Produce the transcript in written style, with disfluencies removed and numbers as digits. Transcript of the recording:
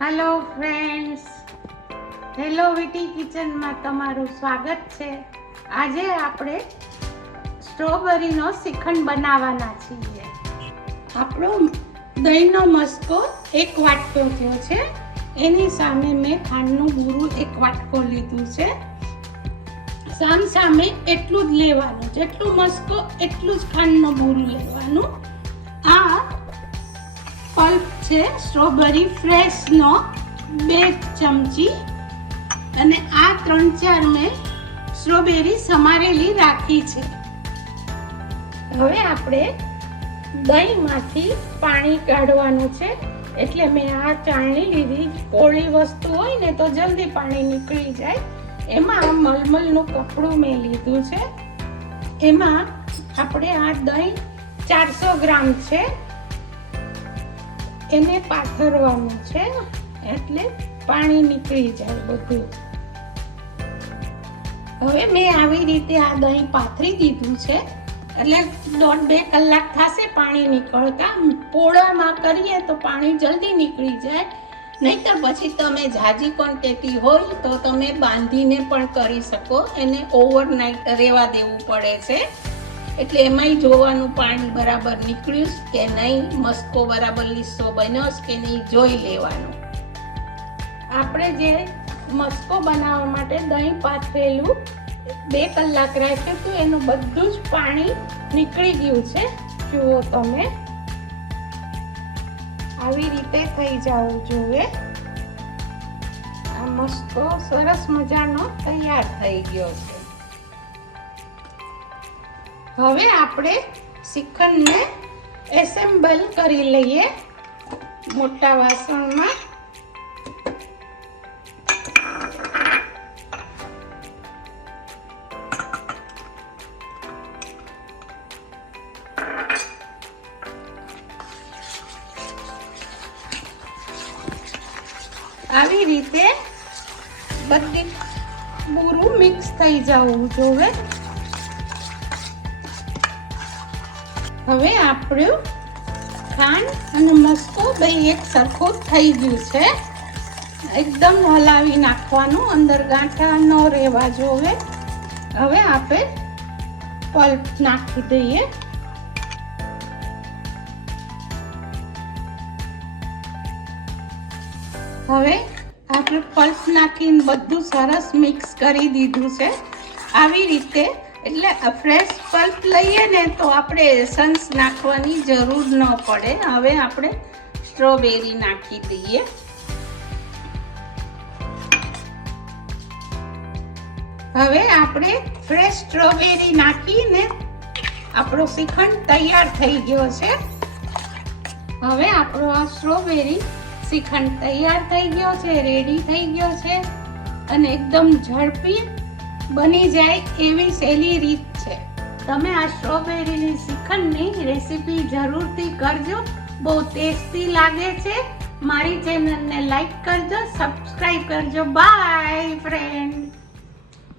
Hello friends, hello વીટી કિચનમાં તમારું સ્વાગત છે. આજે આપણે સ્ટ્રોબેરીનો શ્રીખંડ બનાવવાના છીએ. આપણો દહીંનો મસ્કો 1 વાટકો થયો છે. એની સામે મેં ખાંડનું બૂરું 1 વાટકો લીધું છે. સામે એટલું જ લેવાનું, જેટલું મસ્કો એટલું જ ખાંડનું બૂરું લેવાનું. આ પલ્પ છે સ્ટ્રોબેરી ફ્રેશનો 2 ચમચી અને આ 3-4 મેં સ્ટ્રોબેરી સમારેલી રાખી છે. હવે આપણે દહીંમાંથી પાણી કાઢવાનું છે, એટલે મેં આ ચાળણી લીધી. કોળી વસ્તુ હોય ને તો જલ્દી પાણી નીકળી જાય. એમાં મલમલનું કપડું મેં લીધું છે. એમાં આપણે આ દહીં 400 ગ્રામ છે, એને પાથરવાનું છે, એટલે પાણી નીકળી જાય બધું. હવે મેં આવી રીતે આ દહીં પાથરી દીધું છે, એટલે 1.5-2 કલાક થશે પાણી નીકળતા. પોળામાં કરીએ તો પાણી જલ્દી નીકળી જાય, નહીંતર પછી તમે ઝાઝી ક્વોન્ટિટી હોય તો તમે બાંધીને પણ કરી શકો. એને ઓવરનાઇટ રહેવા દેવું પડે છે, એટલે એમાંય જોવાનું પાણી બરાબર નીકળ્યું કે નહીં, મસ્કો બરાબર લીસો બન્યો કે નહીં જોઈ લેવાનું. આપણે જે મસ્કો બનાવવા માટે દહીં પાથરેલું 2 કલાક રાખ્યું હતું, એનું બધું જ પાણી નીકળી ગયું છે. જુઓ તમે, આવી રીતે થઈ જવું જોઈએ. આ મસ્કો સરસ મજાનો તૈયાર થઈ ગયો છે. હવે આપણે શ્રીખંડને એસેમ્બલ કરી લઈએ મોટા વાસણમાં. આવી રીતે બધી બૂરું મિક્સ થઈ જવું જોઈએ. હવે આપણું ખાંડ અને મસ્કો બે એક સરખું થઈ ગયું છે. એકદમ હલાવી નાખવાનું, અંદર ગાંઠા ન રહેવા જોઈએ. હવે આપણે પલ્પ નાખી દઈએ. હવે આપણે પલ્પ નાખીને બધું સરસ મિક્સ કરી દીધું છે. આવી રીતે, એટલે ફ્રેશ પલ્પ લઈએ ને તો આપણે એસન્સ નાખવાની જરૂર ન પડે. હવે આપણે સ્ટ્રોબેરી નાખી દઈએ. હવે આપણે ફ્રેશ સ્ટ્રોબેરી નાખીને આપણો શ્રીખંડ તૈયાર થઈ ગયો છે. હવે આપણો આ સ્ટ્રોબેરી શ્રીખંડ તૈયાર થઈ ગયો છે, રેડી થઈ ગયો છે, અને એકદમ ઝડપી બની જાય એવી સહેલી રીત છે. તમે આ સ્ટ્રોબેરીની શ્રીખંડની રેસીપી જરૂરથી કરજો, બહુ ટેસ્ટી લાગે છે. મારી ચેનલને લાઈક કરજો, સબસ્ક્રાઈબ કરજો. By friend.